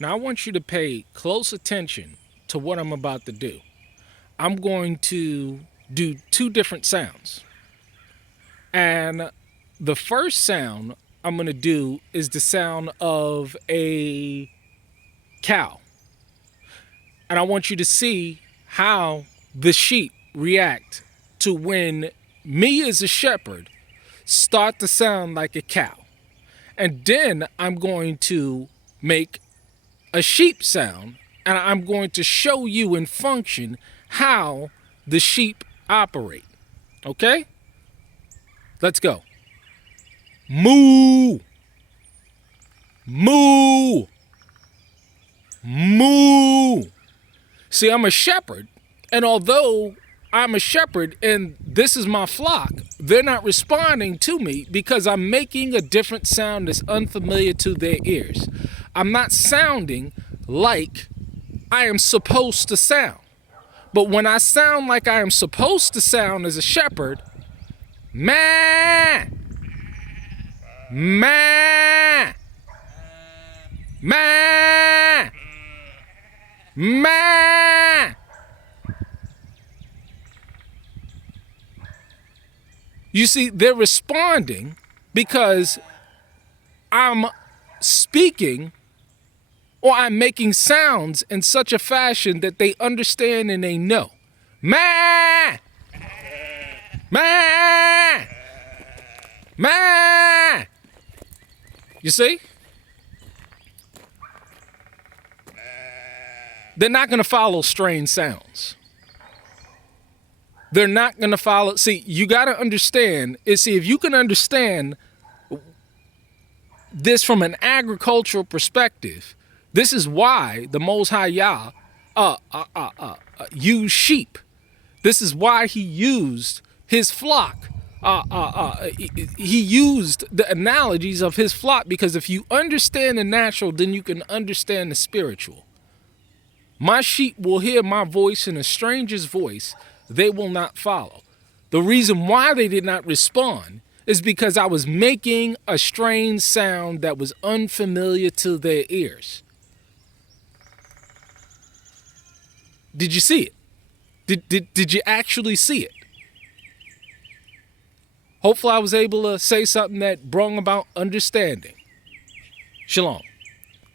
Now I want you to pay close attention to what I'm about to do. I'm going to do two different sounds. And the first sound I'm going to do is the sound of a cow. And I want you to see how the sheep react to when me as a shepherd start to sound like a cow. And then I'm going to make a sheep sound, and I'm going to show you in function how the sheep operate. Okay? Let's go. Moo. Moo. Moo. See, I'm a shepherd, and although I'm a shepherd and this is my flock, they're not responding to me because I'm making a different sound that's unfamiliar to their ears. I'm not sounding like I am supposed to sound. But when I sound like I am supposed to sound as a shepherd, meh, meh, meh, meh. You see, they're responding because I'm speaking or I'm making sounds in such a fashion that they understand and they know. Ma! Ma! Ma! You see? They're not going to follow strange sounds. They're not going to follow. See, you got to understand. If you can understand this from an agricultural perspective, this is why the Most High Yah used sheep. This is why he used his flock. He used the analogies of his flock, because if you understand the natural, then you can understand the spiritual. My sheep will hear my voice, and a stranger's voice they will not follow. The reason why they did not respond is because I was making a strange sound that was unfamiliar to their ears. Did you see it? Did you actually see it? Hopefully I was able to say something that brought about understanding. Shalom.